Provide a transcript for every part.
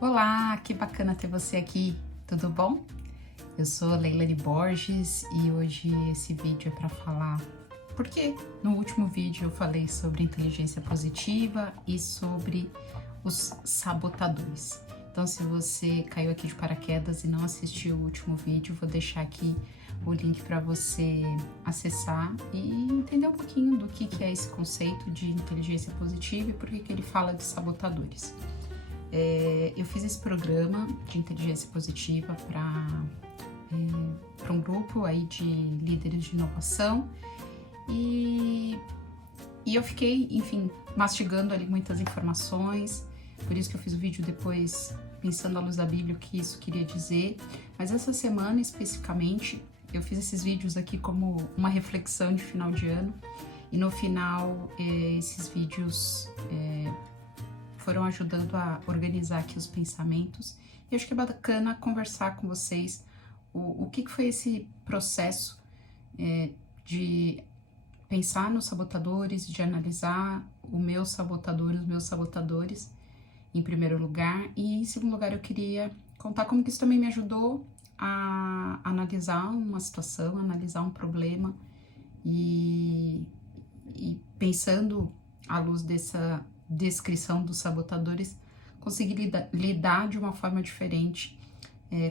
Olá, que bacana ter você aqui, tudo bom? Eu sou Leilani Borges e hoje esse vídeo é para falar porque no último vídeo eu falei sobre inteligência positiva e sobre os sabotadores. Então, se você caiu aqui de paraquedas e não assistiu o último vídeo, vou deixar aqui o link para você acessar e entender um pouquinho do que é esse conceito de inteligência positiva e por que ele fala de sabotadores. Eu fiz esse programa de inteligência positiva para um grupo aí de líderes de inovação e eu fiquei, enfim, mastigando ali muitas informações, por isso que eu fiz o vídeo depois pensando à luz da Bíblia o que isso queria dizer, mas essa semana especificamente eu fiz esses vídeos aqui como uma reflexão de final de ano e no final esses vídeos foram ajudando a organizar aqui os pensamentos. E acho que é bacana conversar com vocês o que foi esse processo de pensar nos sabotadores, de analisar os meus sabotadores, em primeiro lugar. E em segundo lugar, eu queria contar como que isso também me ajudou a analisar uma situação, analisar um problema e pensando à luz dessa descrição dos sabotadores, conseguir lidar de uma forma diferente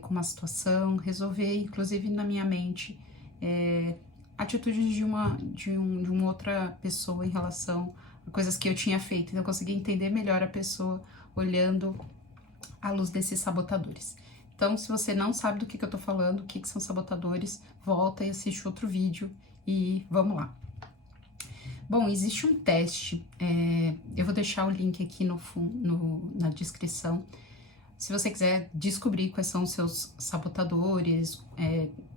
com uma situação, resolver, inclusive na minha mente, atitudes de uma outra pessoa em relação a coisas que eu tinha feito. Então, eu consegui entender melhor a pessoa olhando à luz desses sabotadores. Então, se você não sabe do que eu tô falando, o que são sabotadores, volta e assiste outro vídeo e vamos lá. Bom, existe um teste, eu vou deixar o link aqui na descrição, se você quiser descobrir quais são os seus sabotadores,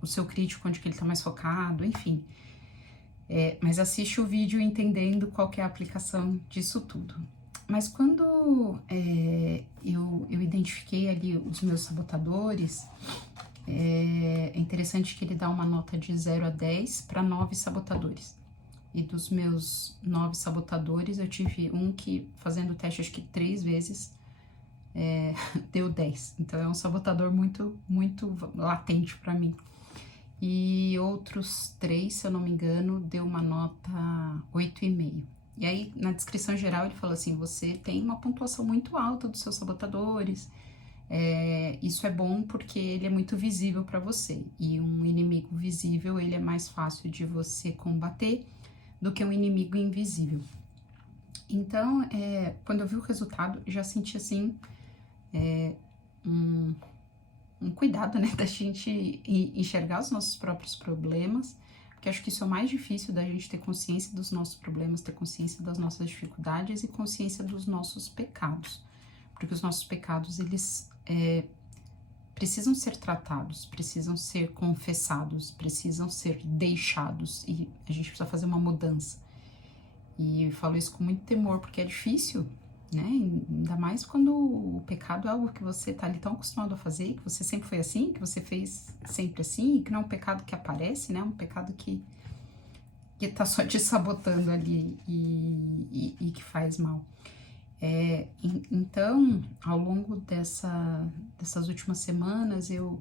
o seu crítico, onde que ele está mais focado, enfim. Mas assiste o vídeo entendendo qual que é a aplicação disso tudo. Mas quando eu identifiquei ali os meus sabotadores, é interessante que ele dá uma nota de 0 a 10 para 9 sabotadores. E dos meus 9 sabotadores, eu tive um que, fazendo o teste acho que 3 vezes, deu 10. Então, é um sabotador muito, muito latente para mim. E outros 3, se eu não me engano, deu uma nota 8,5. E aí, na descrição geral, ele fala assim, você tem uma pontuação muito alta dos seus sabotadores. Isso é bom porque ele é muito visível para você. E um inimigo visível, ele é mais fácil de você combater do que um inimigo invisível. Então, quando eu vi o resultado, eu já senti assim um cuidado, né, da gente enxergar os nossos próprios problemas, porque acho que isso é o mais difícil, da gente ter consciência dos nossos problemas, ter consciência das nossas dificuldades e consciência dos nossos pecados, porque os nossos pecados, eles precisam ser tratados, precisam ser confessados, precisam ser deixados, e a gente precisa fazer uma mudança. E eu falo isso com muito temor, porque é difícil, né? Ainda mais quando o pecado é algo que você tá ali tão acostumado a fazer, que você sempre foi assim, que você fez sempre assim, e que não é um pecado que aparece, né? É um pecado que tá só te sabotando ali e que faz mal. Então, ao longo dessas últimas semanas, eu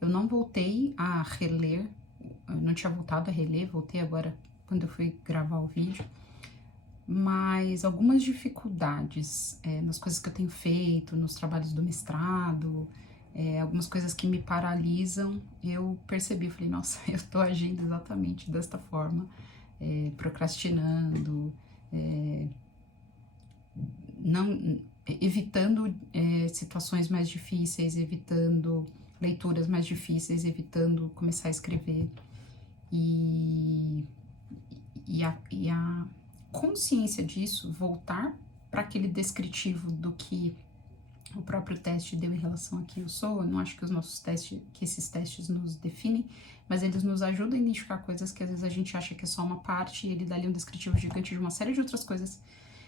não voltei a reler, eu não tinha voltado a reler, voltei agora quando eu fui gravar o vídeo, mas algumas dificuldades nas coisas que eu tenho feito, nos trabalhos do mestrado, algumas coisas que me paralisam, eu percebi, falei, nossa, eu tô agindo exatamente desta forma, procrastinando, não evitando situações mais difíceis, evitando leituras mais difíceis, evitando começar a escrever. E a consciência disso, voltar para aquele descritivo do que o próprio teste deu em relação a quem eu sou. Eu não acho que esses testes nos definem, mas eles nos ajudam a identificar coisas que às vezes a gente acha que é só uma parte, e ele dá ali um descritivo gigante de uma série de outras coisas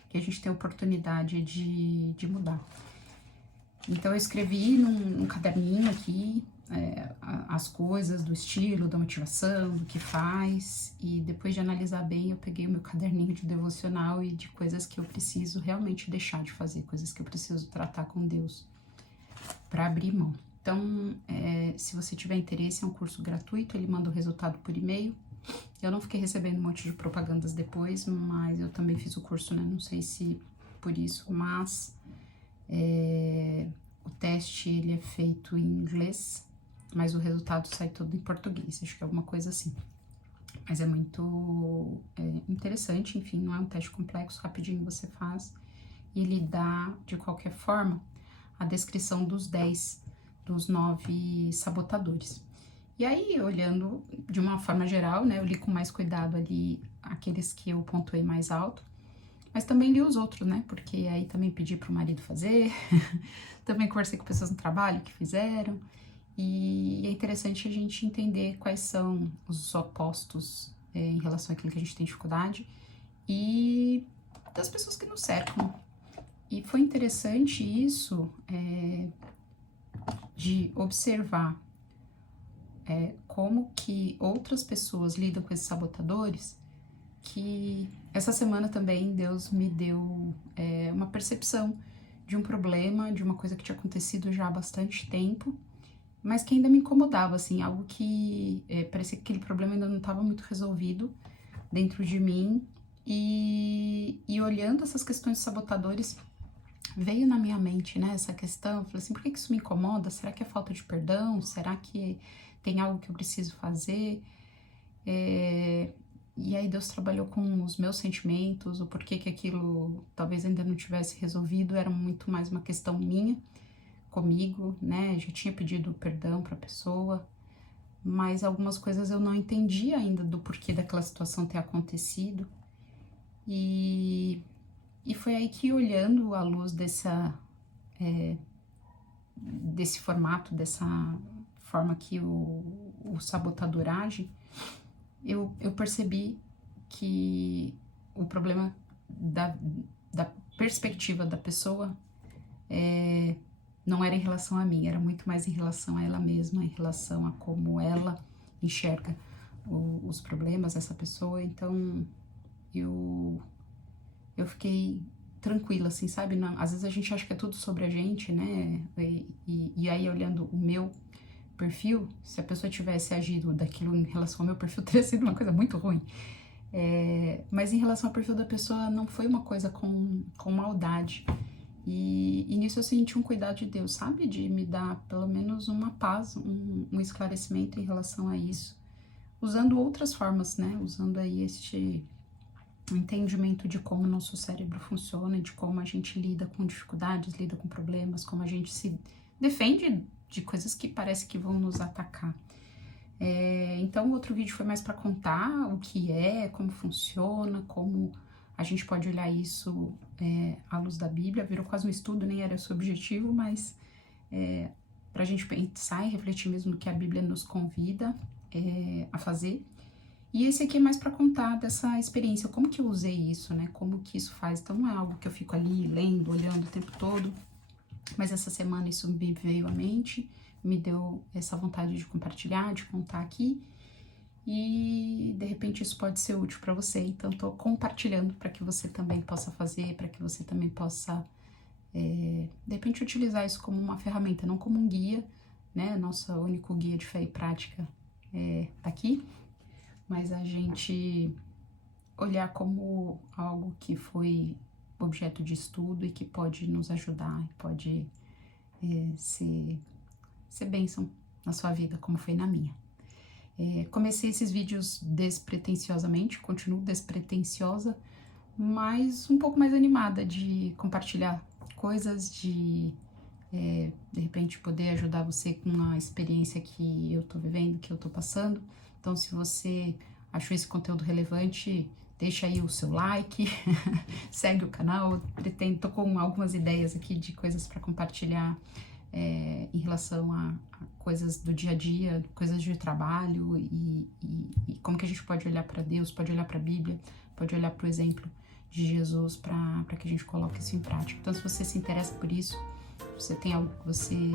que a gente tem a oportunidade de mudar. Então eu escrevi num caderninho aqui as coisas do estilo, da motivação, do que faz, e depois de analisar bem, eu peguei o meu caderninho de devocional e de coisas que eu preciso realmente deixar de fazer, coisas que eu preciso tratar com Deus. para abrir mão. Então, se você tiver interesse, é um curso gratuito, ele manda o resultado por e-mail. Eu não fiquei recebendo um monte de propagandas depois, mas eu também fiz o curso, né? Não sei se por isso, mas o teste ele é feito em inglês, mas o resultado sai todo em português, acho que é alguma coisa assim. Mas é muito interessante, enfim, não é um teste complexo, rapidinho você faz. E ele dá, de qualquer forma, a descrição dos 9 sabotadores. E aí, olhando de uma forma geral, né, eu li com mais cuidado ali aqueles que eu pontuei mais alto, mas também li os outros, né, porque aí também pedi pro marido fazer, também conversei com pessoas no trabalho que fizeram, e é interessante a gente entender quais são os opostos em relação àquilo que a gente tem dificuldade e das pessoas que nos cercam. E foi interessante isso de observar como que outras pessoas lidam com esses sabotadores, que essa semana também Deus me deu uma percepção de um problema, de uma coisa que tinha acontecido já há bastante tempo, mas que ainda me incomodava, assim, algo que parecia que aquele problema ainda não estava muito resolvido dentro de mim, e olhando essas questões de sabotadores, veio na minha mente, né, essa questão, eu falei assim, por que isso me incomoda? Será que é falta de perdão? Será que tem algo que eu preciso fazer? E aí Deus trabalhou com os meus sentimentos, o porquê que aquilo talvez ainda não tivesse resolvido, era muito mais uma questão minha, comigo, né, já tinha pedido perdão para a pessoa, mas algumas coisas eu não entendi ainda do porquê daquela situação ter acontecido, e foi aí que, olhando à luz desse formato, dessa forma que o sabotador age, eu percebi que o problema da perspectiva da pessoa não era em relação a mim, era muito mais em relação a ela mesma, em relação a como ela enxerga os problemas dessa pessoa. Então, eu fiquei tranquila, assim, sabe? Não, às vezes a gente acha que é tudo sobre a gente, né? E aí, olhando o meu perfil, se a pessoa tivesse agido daquilo em relação ao meu perfil, teria sido uma coisa muito ruim. Mas em relação ao perfil da pessoa, não foi uma coisa com maldade. E nisso eu senti um cuidado de Deus, sabe? De me dar pelo menos uma paz, um esclarecimento em relação a isso. Usando outras formas, né? Usando aí este entendimento de como o nosso cérebro funciona, de como a gente lida com dificuldades, lida com problemas, como a gente se defende de coisas que parece que vão nos atacar. Então o outro vídeo foi mais para contar o que como funciona, como a gente pode olhar isso à luz da Bíblia. Virou quase um estudo, nem era esse o objetivo, mas para a gente pensar e refletir mesmo no que a Bíblia nos convida a fazer. E esse aqui é mais para contar dessa experiência, como que eu usei isso, né? Como que isso faz. Então não é algo que eu fico ali lendo, olhando o tempo todo, mas essa semana isso me veio à mente, me deu essa vontade de compartilhar, de contar aqui, e de repente isso pode ser útil para você. Então tô compartilhando para que você também possa fazer, para que você também possa de repente utilizar isso como uma ferramenta, não como um guia, né? Nosso único guia de fé e prática tá aqui, mas a gente olhar como algo que foi objeto de estudo e que pode nos ajudar, pode ser bênção na sua vida, como foi na minha. Comecei esses vídeos despretensiosamente, continuo despretensiosa, mas um pouco mais animada de compartilhar coisas, de repente poder ajudar você com uma experiência que eu tô vivendo, que eu tô passando. Então, se você achou esse conteúdo relevante, deixa aí o seu like, segue o canal. Tô com algumas ideias aqui de coisas para compartilhar em relação a coisas do dia a dia, coisas de trabalho, e como que a gente pode olhar para Deus, pode olhar para a Bíblia, pode olhar para o exemplo de Jesus para que a gente coloque isso em prática. Então, se você se interessa por isso, você tem algo que você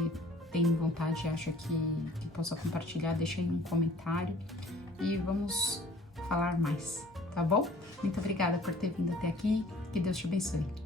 tem vontade e acha que possa compartilhar, deixa aí um comentário e vamos falar mais, tá bom? Muito obrigada por ter vindo até aqui, que Deus te abençoe.